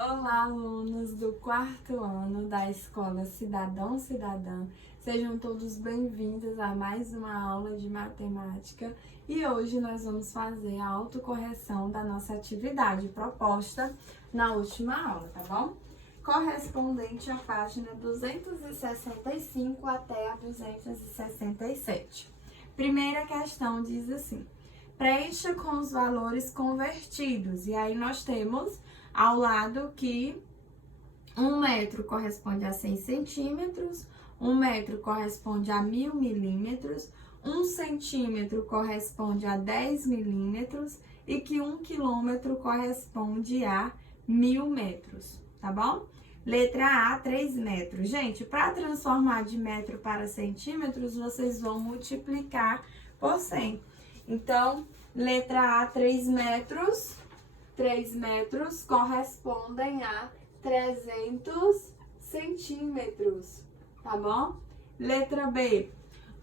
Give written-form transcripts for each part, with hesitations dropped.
Olá, alunos do quarto ano da Escola Cidadão Cidadã. Sejam todos bem-vindos a mais uma aula de matemática e hoje nós vamos fazer a autocorreção da nossa atividade proposta na última aula, tá bom? Correspondente à página 265 até a 267. Primeira questão diz assim: preencha com os valores convertidos. E aí nós temos ao lado que 1 metro corresponde a 100 centímetros, 1 metro corresponde a 1000 milímetros, 1 centímetro corresponde a 10 milímetros e que 1 quilômetro corresponde a 1000 metros, tá bom? Letra A, 3 metros. Gente, para transformar de metro para centímetros, vocês vão multiplicar por 100. Então, letra A, 3 metros. 3 metros correspondem a 300 centímetros, tá bom? Letra B,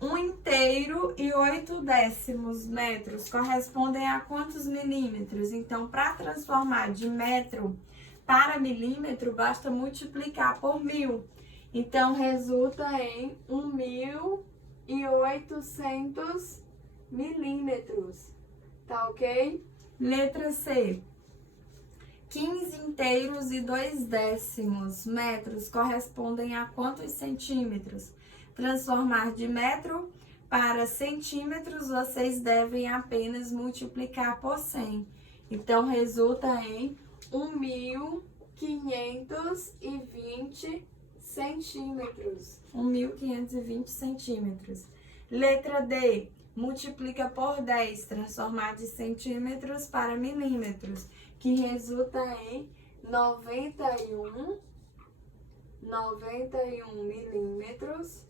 1 inteiro e 8 décimos metros correspondem a quantos milímetros? Então, para transformar de metro para milímetro, basta multiplicar por 1000. Então, resulta em 1.800 milímetros, tá ok? Letra C, 15 inteiros e 2 décimos metros correspondem a quantos centímetros? Transformar de metro para centímetros, vocês devem apenas multiplicar por 100. Então, resulta em 1.520 centímetros. 1.520 centímetros. Letra D, multiplica por 10, transformar de centímetros para milímetros, que resulta em 91 milímetros,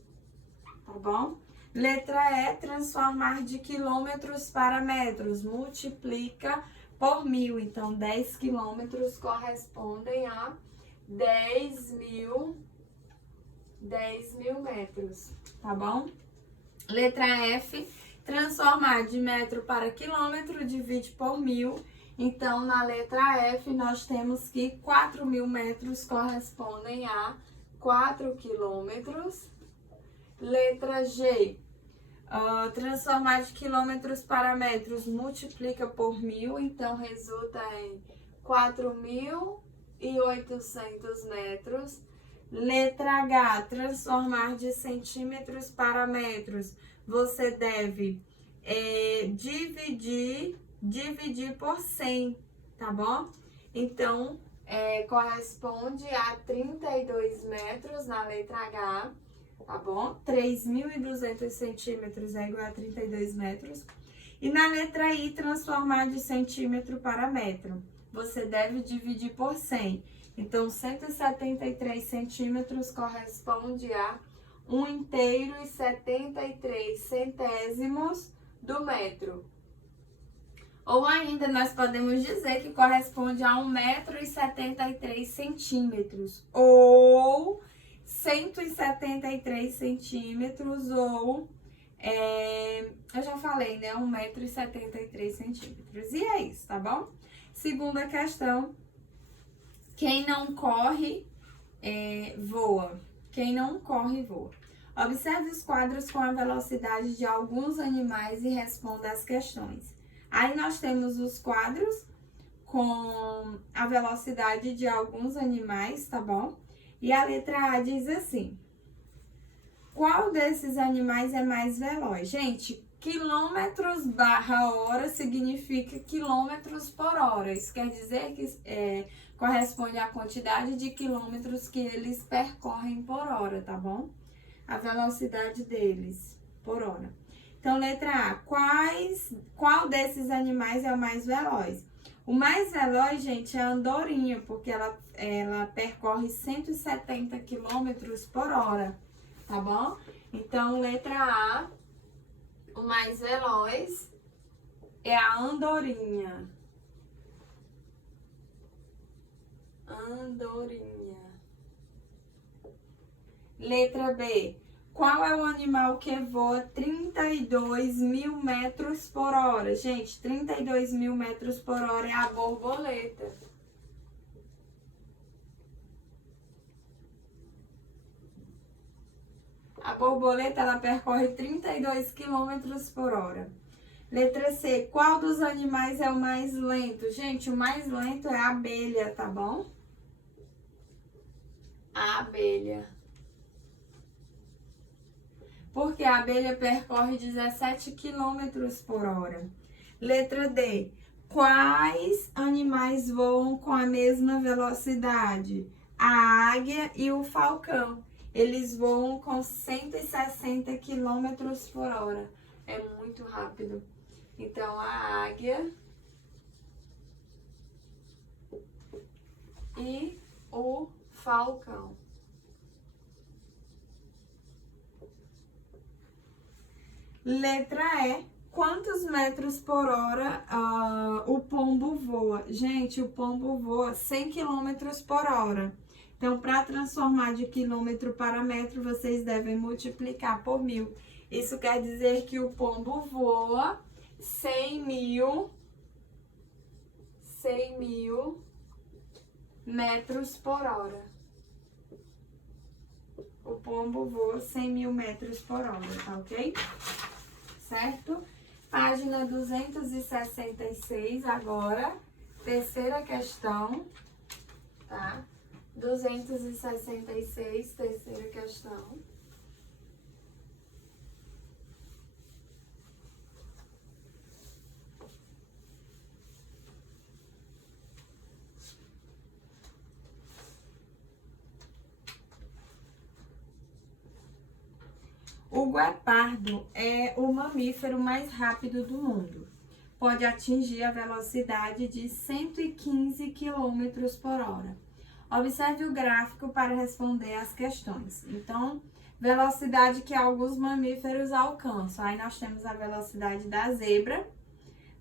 tá bom? Letra E, transformar de quilômetros para metros, multiplica por 1000, então 10 quilômetros correspondem a 10.000 metros, tá bom? Letra F, transformar de metro para quilômetro, divide por 1000. Então, na letra F, nós temos que 4.000 metros correspondem a 4 quilômetros. Letra G, transformar de quilômetros para metros, multiplica por 1000. Então, resulta em 4.800 metros. Letra H, transformar de centímetros para metros, você deve dividir por 100, tá bom? Então, corresponde a 32 metros na letra H, tá bom? 3.200 centímetros é igual a 32 metros. E na letra I, transformar de centímetro para metro, você deve dividir por 100. Então, 173 centímetros corresponde a 1 inteiro e 73 centésimos do metro. Ou ainda, nós podemos dizer que corresponde a 1 metro e 73 centímetros. Ou 173 centímetros, ou... eu já falei, né? 1 metro e 73 centímetros. E é isso, tá bom? Segunda questão. Quem não corre, voa. Quem não corre, voa. Observe os quadros com a velocidade de alguns animais e responda as questões. Aí nós temos os quadros com a velocidade de alguns animais, tá bom? E a letra A diz assim: qual desses animais é mais veloz? Gente, quilômetros/hora significa quilômetros por hora. Isso quer dizer que corresponde à quantidade de quilômetros que eles percorrem por hora, tá bom? A velocidade deles por hora. Então, letra A, qual desses animais é o mais veloz? O mais veloz, gente, é a andorinha, porque ela percorre 170 quilômetros por hora, tá bom? Então, letra A, o mais veloz é a andorinha. Andorinha. Letra B, qual é o animal que voa 32.000 metros por hora? Gente, 32.000 metros por hora é a borboleta. A borboleta, ela percorre 32 quilômetros por hora. Letra C, qual dos animais é o mais lento? Gente, o mais lento é a abelha, tá bom? A abelha. Porque a abelha percorre 17 quilômetros por hora. Letra D, quais animais voam com a mesma velocidade? A águia e o falcão. Eles voam com 160 quilômetros por hora. É muito rápido. Então, a águia e o falcão. Letra E. Quantos metros por hora o pombo voa? Gente, o pombo voa 100 quilômetros por hora. Então, para transformar de quilômetro para metro, vocês devem multiplicar por 1000. Isso quer dizer que o pombo voa 100 mil metros por hora. O pombo voa 100 mil metros por hora, tá ok? Certo? Página 266 agora, terceira questão, tá? 266, terceira questão. O guepardo é o mamífero mais rápido do mundo. Pode atingir a velocidade de 115 km por hora. Observe o gráfico para responder as questões. Então, velocidade que alguns mamíferos alcançam. Aí nós temos a velocidade da zebra,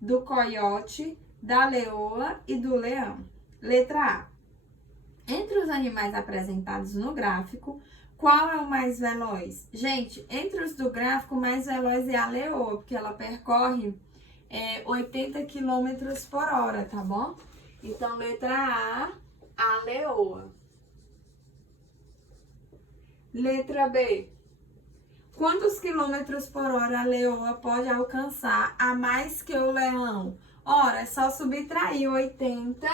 do coiote, da leoa e do leão. Letra A. Entre os animais apresentados no gráfico, qual é o mais veloz? Gente, entre os do gráfico, o mais veloz é a leoa, porque ela percorre 80 km por hora, tá bom? Então, letra A leoa. Letra B. Quantos quilômetros por hora a leoa pode alcançar a mais que o leão? Ora, é só subtrair 80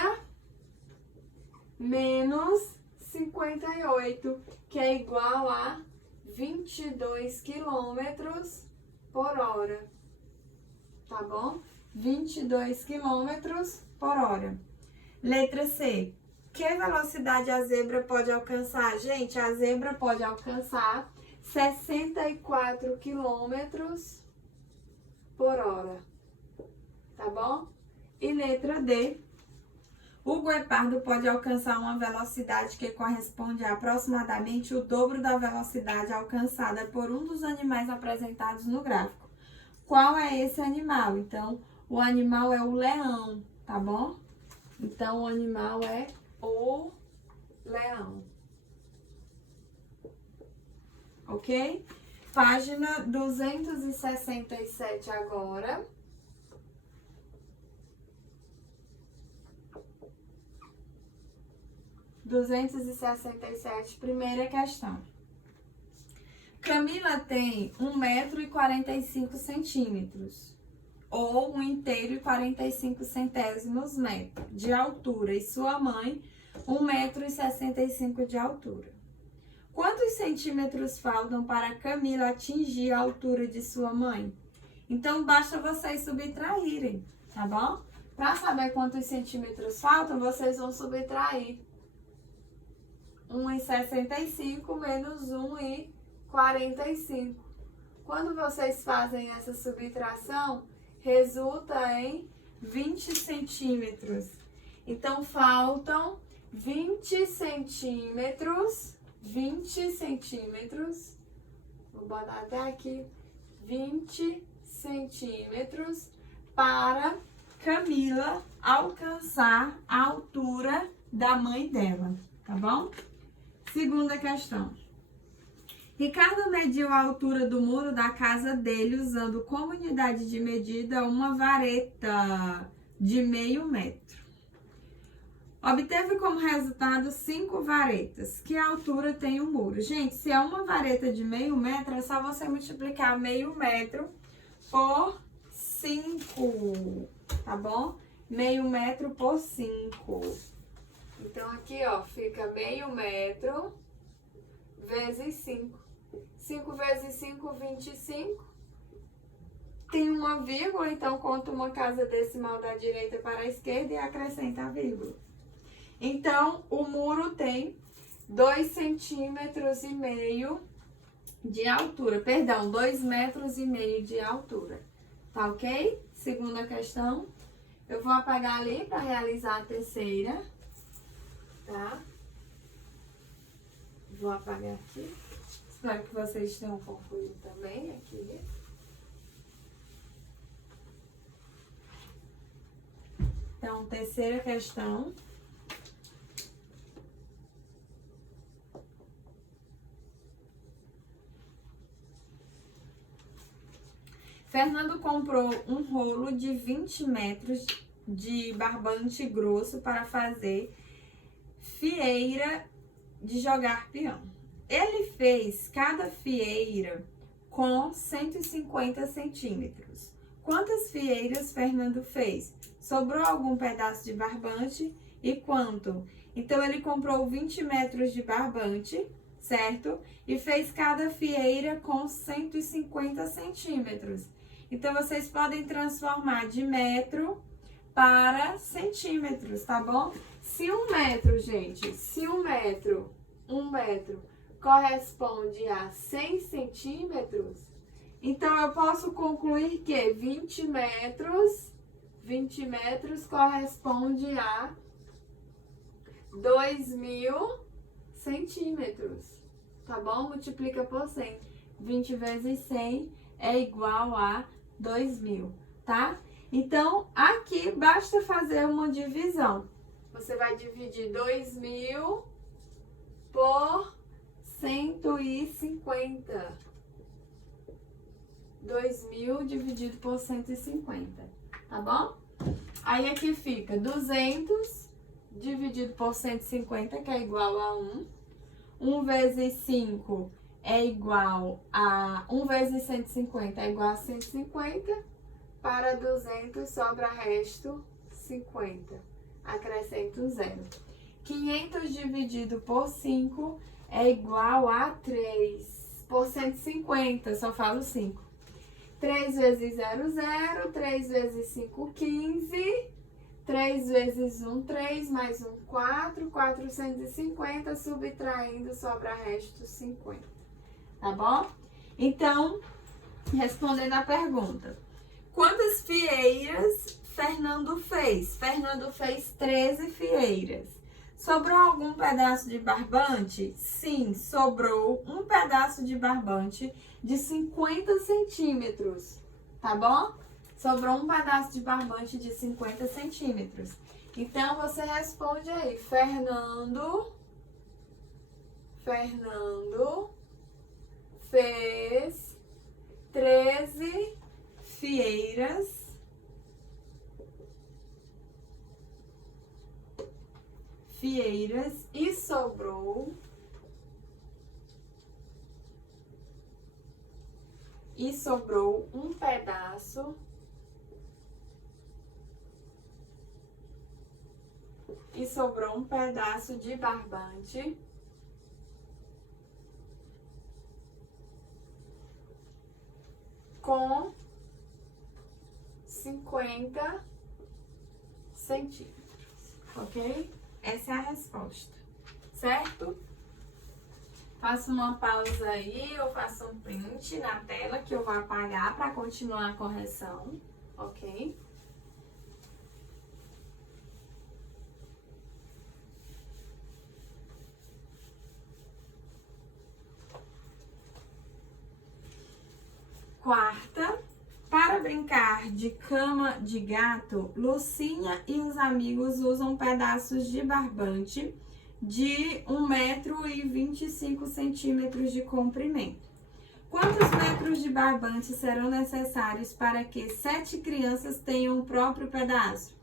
menos 58, que é igual a 22 quilômetros por hora, tá bom? 22 quilômetros por hora. Letra C. Que velocidade a zebra pode alcançar? Gente, a zebra pode alcançar 64 quilômetros por hora, tá bom? E letra D. O guepardo pode alcançar uma velocidade que corresponde a aproximadamente o dobro da velocidade alcançada por um dos animais apresentados no gráfico. Qual é esse animal? Então, o animal é o leão, tá bom? Então, o animal é o leão. Ok? Página 267 agora. Primeira questão. Camila tem 1,45 m, ou 1,45 metro de altura, e sua mãe 1,65 m de altura. Quantos centímetros faltam para Camila atingir a altura de sua mãe? Então, basta vocês subtraírem, tá bom? Para saber quantos centímetros faltam, vocês vão subtrair 1,65 menos 1,45. Quando vocês fazem essa subtração, resulta em 20 centímetros. Então, faltam 20 centímetros. Vou botar até aqui. 20 centímetros para Camila alcançar a altura da mãe dela, tá bom? Segunda questão. Ricardo mediu a altura do muro da casa dele usando como unidade de medida uma vareta de 0,5 metro. Obteve como resultado 5 varetas. Que altura tem o muro? Gente, se é uma vareta de meio metro, é só você multiplicar meio metro por 5, tá bom? Meio metro por 5. Então, aqui, ó, fica meio metro vezes 5. 5 vezes 5, 25. Tem uma vírgula, então conta uma casa decimal da direita para a esquerda e acrescenta a vírgula. Então, o muro tem 2,5 centímetros de altura. Perdão, 2,5 metros de altura. Tá ok? Segunda questão. Eu vou apagar ali para realizar a terceira. Tá? Vou apagar aqui. Espero que vocês tenham concluído também aqui. Então, terceira questão. Fernando comprou um rolo de 20 metros de barbante grosso para fazer fieira de jogar peão. Ele fez cada fieira com 150 centímetros. Quantas fieiras Fernando fez? Sobrou algum pedaço de barbante e quanto? Então, ele comprou 20 metros de barbante, certo? E fez cada fieira com 150 centímetros. Então, vocês podem transformar de metro para centímetros, tá bom? Se 1 metro, gente, se 1 metro corresponde a 100 centímetros, então eu posso concluir que 20 metros corresponde a 2.000 centímetros, tá bom? Multiplica por 100. 20 vezes 100 é igual a 2.000, tá? Então, aqui basta fazer uma divisão. Você vai dividir 2.000 por 150. 2.000 dividido por 150, tá bom? Aí aqui fica 200 dividido por 150, que é igual a 1. 1 vezes 5 é igual a... 1 vezes 150 é igual a 150. Para 200 sobra resto 50. Acrescento 0. 500 dividido por 5 é igual a 3. Por 150, só falo 5. 3 vezes 0, 0. 3 vezes 5, 15. 3 vezes 1, 3. Mais 1, 4. 450. Subtraindo, sobra resto 50. Tá bom? Então, respondendo a pergunta. Quantas fieiras Fernando fez? Fernando fez 13 fieiras. Sobrou algum pedaço de barbante? Sim, sobrou um pedaço de barbante de 50 centímetros, tá bom? Sobrou um pedaço de barbante de 50 centímetros. Então, você responde aí, Fernando fez 13 fieiras e sobrou um pedaço de barbante com 50 centímetros, ok? Essa é a resposta, certo? Faço uma pausa aí, eu faço um print na tela que eu vou apagar para continuar a correção, ok? Quarta, para brincar de cama de gato, Lucinha e os amigos usam pedaços de barbante de 1,25 metros de comprimento. Quantos metros de barbante serão necessários para que 7 crianças tenham o próprio pedaço?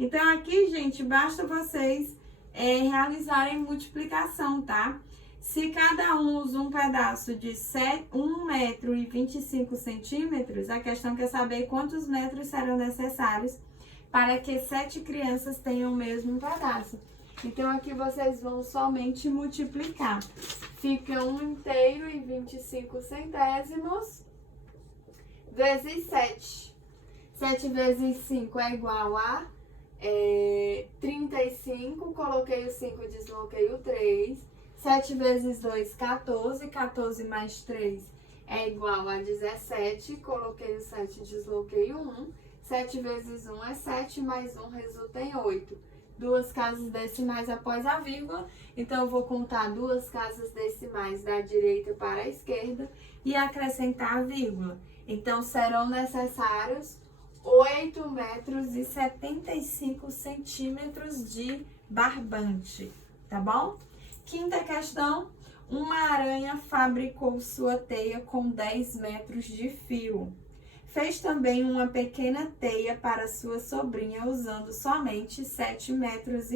Então, aqui, gente, basta vocês realizarem multiplicação, tá? Se cada um usa um pedaço de 1,25 metros, a questão quer saber quantos metros serão necessários para que 7 crianças tenham o mesmo pedaço. Então, aqui vocês vão somente multiplicar. Fica 1,25 vezes 7. 7 vezes 5 é igual a 35. Coloquei o 5, desloquei o 3. 7 vezes 2, 14. 14 mais 3 é igual a 17. Coloquei o 7, desloquei o 1. 7 vezes 1 é 7, mais 1 resulta em 8. Duas casas decimais após a vírgula. Então, eu vou contar duas casas decimais da direita para a esquerda e acrescentar a vírgula. Então, serão necessários 8,75 metros de barbante, tá bom? Quinta questão. Uma aranha fabricou sua teia com 10 metros de fio. Fez também uma pequena teia para sua sobrinha usando somente 7,5 metros.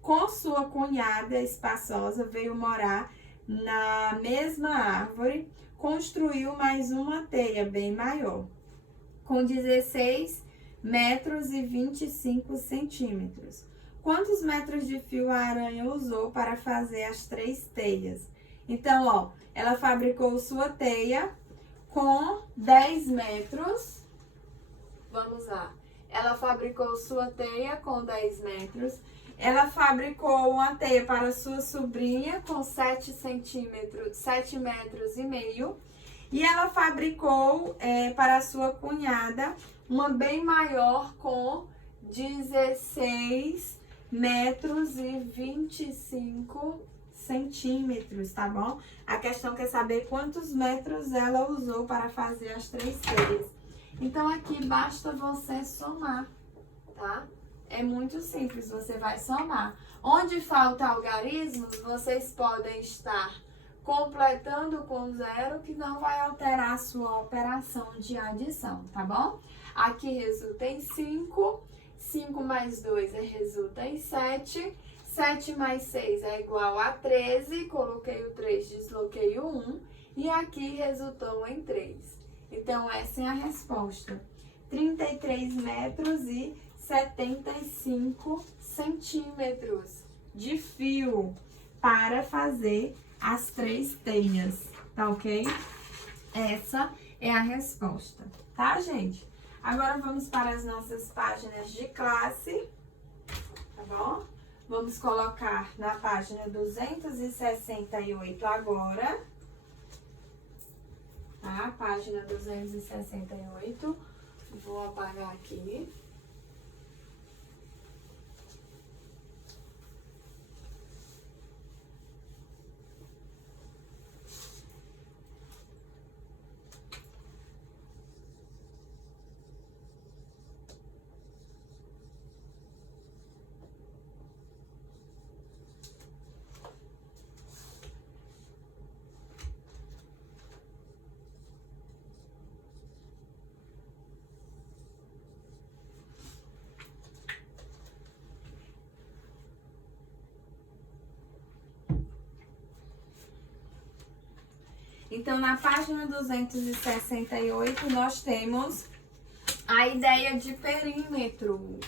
Com sua cunhada espaçosa, veio morar na mesma árvore, construiu mais uma teia bem maior, com 16 metros e 25 centímetros. Quantos metros de fio a aranha usou para fazer as 3 teias? Então, ó, ela fabricou sua teia com 10 metros. Vamos lá. Ela fabricou sua teia com 10 metros. Ela fabricou uma teia para sua sobrinha com 7,5 metros. E ela fabricou para sua cunhada uma bem maior com 16 metros e 25 centímetros, tá bom? A questão quer saber quantos metros ela usou para fazer as 3 teias. Então, aqui basta você somar, tá? É muito simples, você vai somar. Onde falta algarismos, vocês podem estar completando com 0, que não vai alterar a sua operação de adição, tá bom? Aqui resulta em 5, 5 mais 2 resulta em 7, 7 mais 6 é igual a 13, coloquei o 3, desloquei o 1, e aqui resultou em 3. Então, essa é a resposta. 33 metros e 75 centímetros de fio para fazer as 3 teias, tá ok? Essa é a resposta, tá, gente? Agora, vamos para as nossas páginas de classe, tá bom? Vamos colocar na página 268 agora, tá? Página 268, vou apagar aqui. Então, na página 268, nós temos a ideia de perímetro,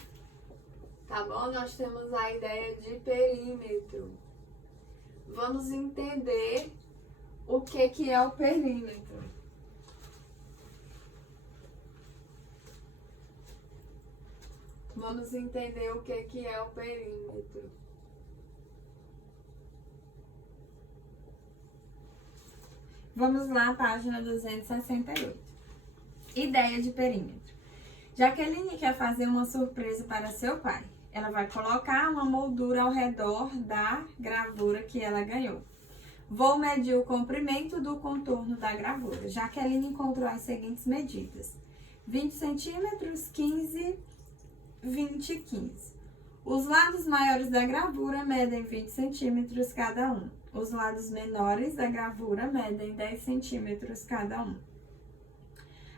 tá bom? Nós temos a ideia de perímetro. Vamos entender o que é o perímetro. Vamos entender o que é o perímetro. Vamos lá, página 268. Ideia de perímetro. Jaqueline quer fazer uma surpresa para seu pai. Ela vai colocar uma moldura ao redor da gravura que ela ganhou. Vou medir o comprimento do contorno da gravura. Jaqueline encontrou as seguintes medidas: 20 centímetros, 15, 20 e 15. Os lados maiores da gravura medem 20 centímetros cada um. Os lados menores da gravura medem 10 centímetros cada um.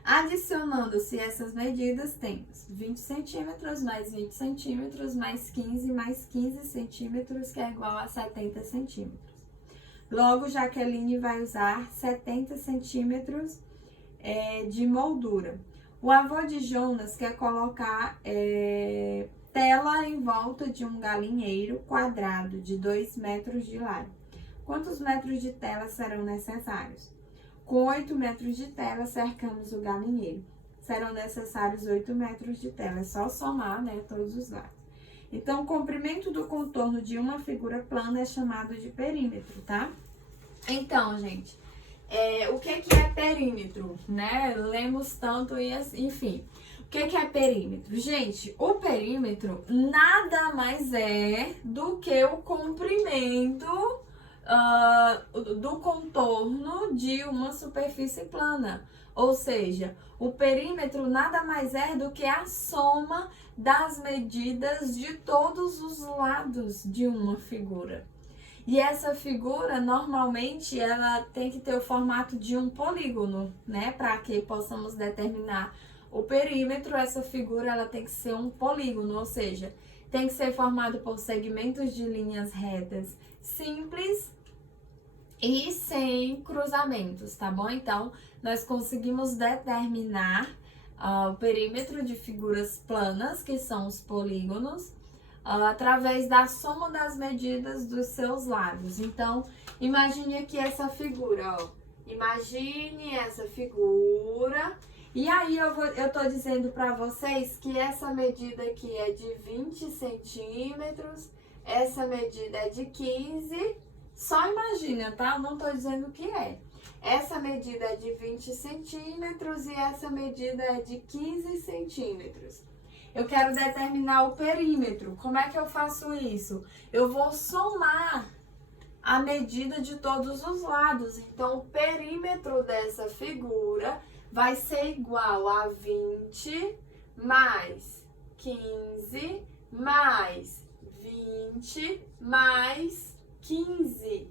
Adicionando-se essas medidas, temos 20 centímetros mais 20 centímetros mais 15 centímetros, que é igual a 70 centímetros. Logo, Jaqueline vai usar 70 centímetros de moldura. O avô de Jonas quer colocar tela em volta de um galinheiro quadrado de 2 metros de largo. Quantos metros de tela serão necessários? Com 8 metros de tela, cercamos o galinheiro. Serão necessários 8 metros de tela. É só somar, né, todos os lados. Então, o comprimento do contorno de uma figura plana é chamado de perímetro, tá? Então, gente, o que é perímetro, né? Lemos tanto e enfim. O que é perímetro? Gente, o perímetro nada mais é do que o comprimento do contorno de uma superfície plana. Ou seja, o perímetro nada mais é do que a soma das medidas de todos os lados de uma figura. E essa figura, normalmente, ela tem que ter o formato de um polígono, né? Para que possamos determinar o perímetro, essa figura ela tem que ser um polígono, ou seja, tem que ser formado por segmentos de linhas retas simples e sem cruzamentos, tá bom? Então, nós conseguimos determinar o perímetro de figuras planas, que são os polígonos, através da soma das medidas dos seus lados. Então, imagine aqui essa figura, ó. Imagine essa figura. E aí, eu tô dizendo pra vocês que essa medida aqui é de 20 centímetros, essa medida é de 15. Só imagina, tá? Eu não tô dizendo o que é. Essa medida é de 20 centímetros e essa medida é de 15 centímetros. Eu quero determinar o perímetro. Como é que eu faço isso? Eu vou somar a medida de todos os lados. Então, o perímetro dessa figura vai ser igual a 20 mais 15 mais 20 mais 15,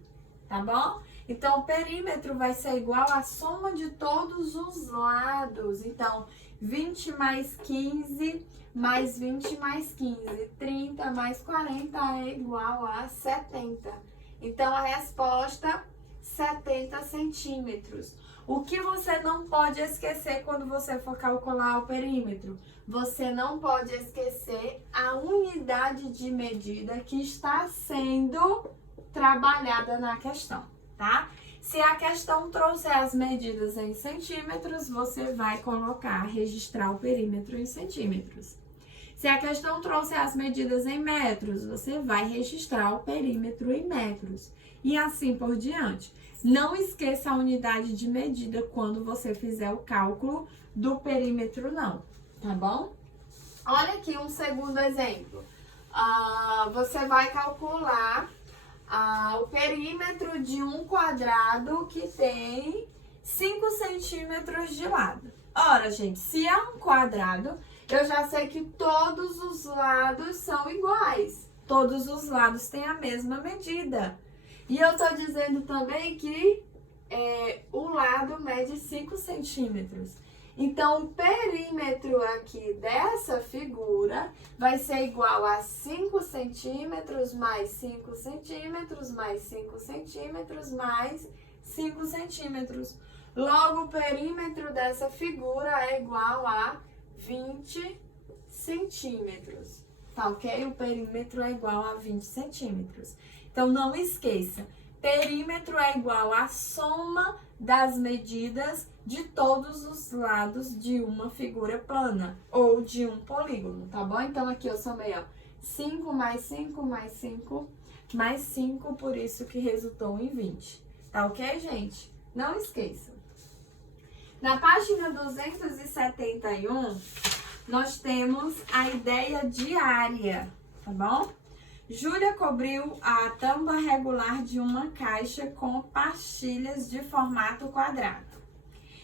tá bom? Então, o perímetro vai ser igual à soma de todos os lados. Então, 20 mais 15 mais 20 mais 15, 30 mais 40 é igual a 70. Então, a resposta, 70 centímetros. O que você não pode esquecer quando você for calcular o perímetro? Você não pode esquecer a unidade de medida que está sendo trabalhada na questão, tá? Se a questão trouxer as medidas em centímetros, você vai registrar o perímetro em centímetros. Se a questão trouxer as medidas em metros, você vai registrar o perímetro em metros. E assim por diante. Não esqueça a unidade de medida quando você fizer o cálculo do perímetro, não, tá bom? Olha aqui um segundo exemplo. Você vai calcular o perímetro de um quadrado que tem 5 centímetros de lado. Ora, gente, se é um quadrado, eu já sei que todos os lados são iguais. Todos os lados têm a mesma medida. E eu tô dizendo também que o lado mede 5 centímetros. Então, o perímetro aqui dessa figura vai ser igual a 5 centímetros mais 5 centímetros mais 5 centímetros mais 5 centímetros. Logo, o perímetro dessa figura é igual a 20 centímetros. Tá ok? O perímetro é igual a 20 centímetros. Então, não esqueça, perímetro é igual à soma das medidas de todos os lados de uma figura plana ou de um polígono, tá bom? Então, aqui eu somei, ó, 5 mais 5 mais 5 mais 5, por isso que resultou em 20. Tá ok, gente? Não esqueçam. Na página 271, nós temos a ideia de área, tá bom? Júlia cobriu a tampa regular de uma caixa com pastilhas de formato quadrado.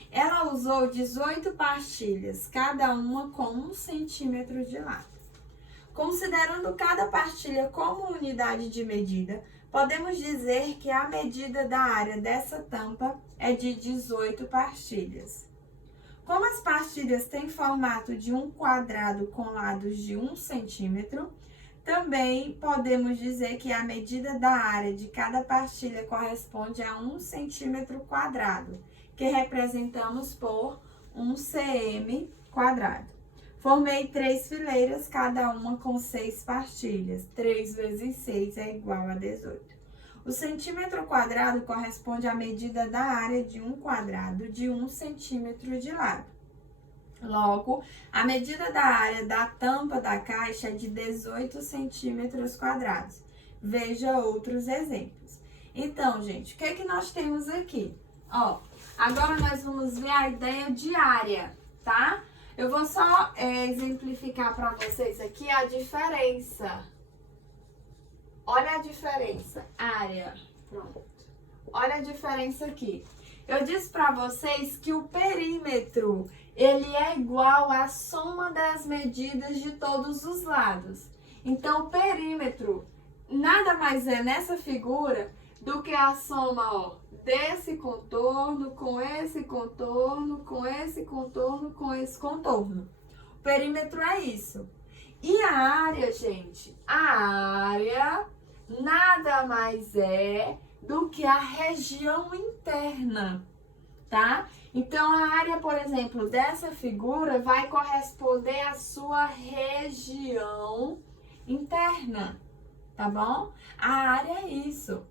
Ela usou 18 pastilhas, cada uma com 1 centímetro de lado. Considerando cada pastilha como unidade de medida, podemos dizer que a medida da área dessa tampa é de 18 pastilhas. Como as pastilhas têm formato de um quadrado com lados de 1 centímetro, também podemos dizer que a medida da área de cada pastilha corresponde a 1 centímetro quadrado, que representamos por 1 cm quadrado. Formei 3 fileiras, cada uma com 6 pastilhas. 3 vezes 6 é igual a 18. O centímetro quadrado corresponde à medida da área de um quadrado de 1 centímetro de lado. Logo, a medida da área da tampa da caixa é de 18 centímetros quadrados. Veja outros exemplos. Então, gente, o que é que nós temos aqui? Ó, agora nós vamos ver a ideia de área, tá? Eu vou só exemplificar para vocês aqui a diferença. Olha a diferença, área, pronto. Olha a diferença aqui. Eu disse para vocês que o perímetro, ele é igual à soma das medidas de todos os lados. Então, o perímetro nada mais é nessa figura do que a soma, ó, desse contorno com esse contorno, com esse contorno, com esse contorno. O perímetro é isso. E a área, gente? A área nada mais é do que a região interna, tá? Então, a área, por exemplo, dessa figura vai corresponder à sua região interna, tá bom? A área é isso.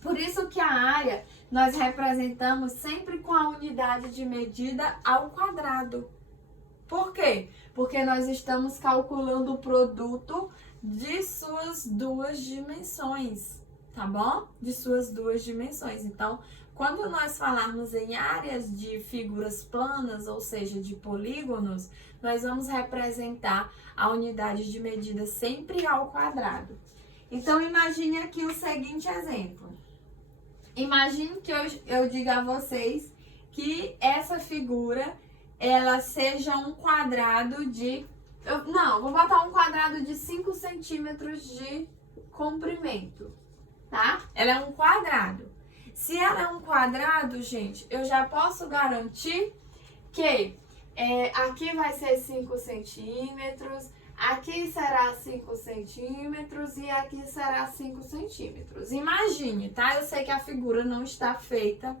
Por isso que a área nós representamos sempre com a unidade de medida ao quadrado. Por quê? Porque nós estamos calculando o produto de suas duas dimensões, tá bom? De suas duas dimensões. Então, quando nós falarmos em áreas de figuras planas, ou seja, de polígonos, nós vamos representar a unidade de medida sempre ao quadrado. Então, imagine aqui o seguinte exemplo. Imagine que eu diga a vocês que essa figura, ela seja um quadrado de... vou botar um quadrado de 5 centímetros de comprimento, tá? Ela é um quadrado. Se ela é um quadrado, gente, eu já posso garantir que aqui vai ser 5 centímetros, aqui será 5 centímetros e aqui será 5 centímetros. Imagine, tá? Eu sei que a figura não está feita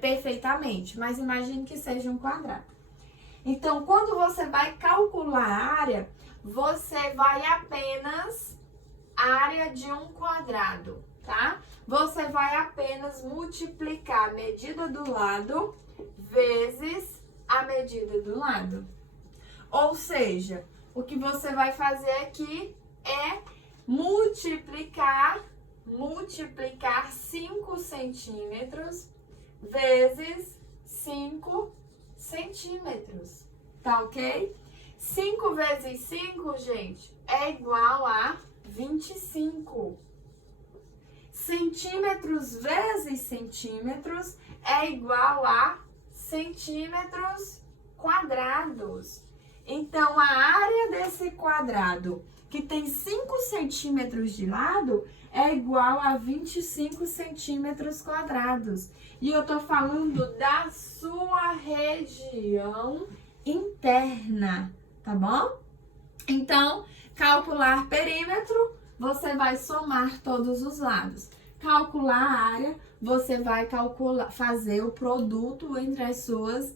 perfeitamente, mas imagine que seja um quadrado. Então, quando você vai calcular a área, você vai apenas área de um quadrado, tá? Você vai apenas multiplicar a medida do lado vezes a medida do lado. Ou seja, o que você vai fazer aqui é multiplicar 5 centímetros vezes 5 centímetros, tá ok? 5 vezes 5, gente, é igual a 25. Centímetros vezes centímetros é igual a centímetros quadrados. Então, a área desse quadrado, que tem 5 centímetros de lado, é igual a 25 centímetros quadrados. E eu tô falando da sua região interna, tá bom? Então, calcular perímetro, você vai somar todos os lados. Calcular a área, você vai fazer o produto entre as suas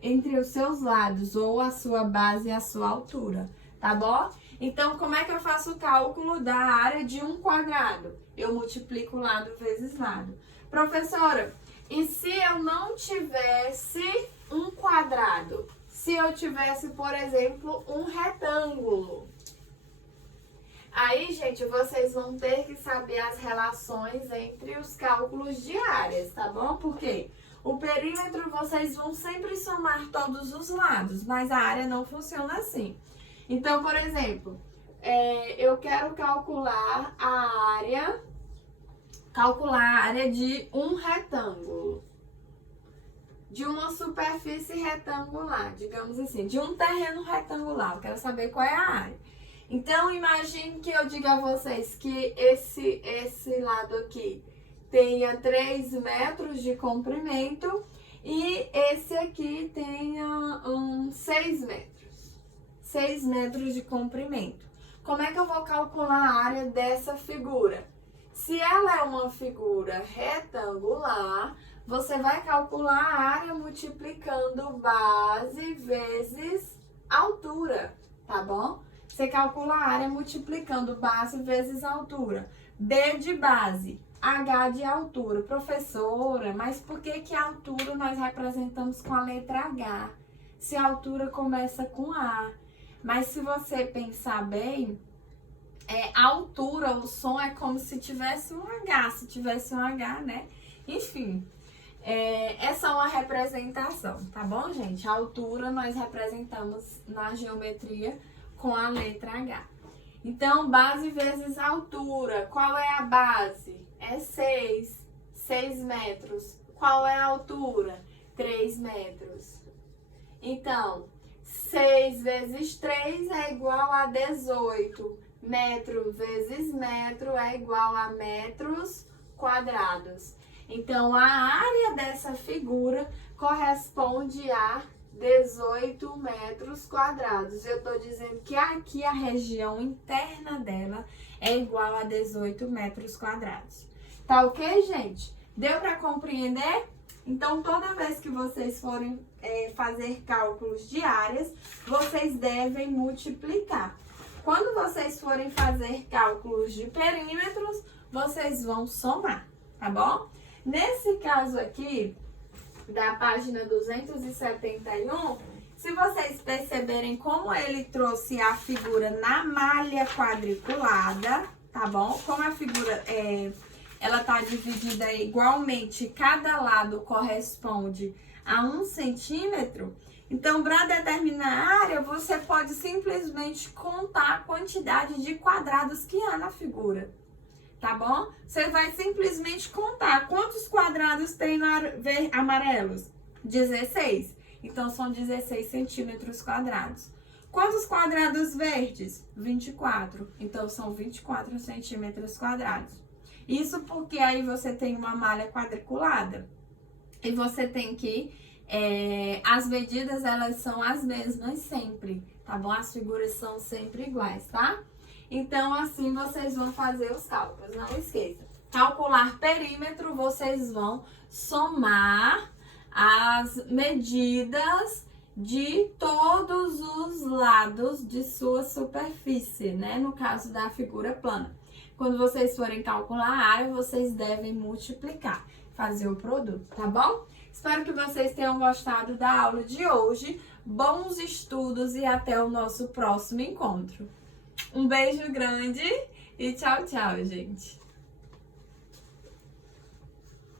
entre os seus lados, ou a sua base e a sua altura, tá bom? Então, como é que eu faço o cálculo da área de um quadrado? Eu multiplico lado vezes lado. Professora, e se eu não tivesse um quadrado? Se eu tivesse, por exemplo, um retângulo? Aí, gente, vocês vão ter que saber as relações entre os cálculos de áreas, tá bom? Por quê? O perímetro vocês vão sempre somar todos os lados, mas a área não funciona assim. Então, por exemplo, eu quero calcular a área de um retângulo, de uma superfície retangular, digamos assim, de um terreno retangular. Eu quero saber qual é a área. Então, imagine que eu diga a vocês que esse lado aqui tenha 3 metros de comprimento E esse aqui tem 6 metros. 6 metros de comprimento. Como é que eu vou calcular a área dessa figura? Se ela é uma figura retangular, você vai calcular a área multiplicando base vezes altura, tá bom? Você calcula a área multiplicando base vezes altura. B de base, H de altura. Professora, mas por que a altura nós representamos com a letra H? Se a altura começa com A. Mas se você pensar bem, a altura, o som é como se tivesse um H, se tivesse um H, né? Enfim, é só uma representação, tá bom, gente? A altura nós representamos na geometria com a letra H. Então, base vezes altura. Qual é a base? É 6 metros. Qual é a altura? 3 metros. Então, 6 vezes 3 é igual a 18. Metro vezes metro é igual a metros quadrados. Então, a área dessa figura corresponde a 18 metros quadrados. Eu estou dizendo que aqui a região interna dela é igual a 18 metros quadrados. Tá ok, gente? Deu para compreender? Então, toda vez que vocês forem fazer cálculos de áreas, vocês devem multiplicar. Quando vocês forem fazer cálculos de perímetros, vocês vão somar, tá bom? Nesse caso aqui, da página 271, se vocês perceberem como ele trouxe a figura na malha quadriculada, tá bom? Como a figura ela tá dividida igualmente, cada lado corresponde a 1 centímetro, então, para determinar a área, você pode simplesmente contar a quantidade de quadrados que há na figura, tá bom? Você vai simplesmente contar quantos quadrados tem no amarelos? 16. Então, são 16 centímetros quadrados. Quantos quadrados verdes? 24. Então, são 24 centímetros quadrados. Isso porque aí você tem uma malha quadriculada. E você tem que... as medidas, elas são as mesmas sempre, tá bom? As figuras são sempre iguais, tá? Então, assim vocês vão fazer os cálculos, não esqueça. Calcular perímetro, vocês vão somar as medidas de todos os lados de sua superfície, né? No caso da figura plana. Quando vocês forem calcular a área, vocês devem multiplicar, fazer o produto, tá bom? Espero que vocês tenham gostado da aula de hoje. Bons estudos e até o nosso próximo encontro. Um beijo grande e tchau, tchau, gente!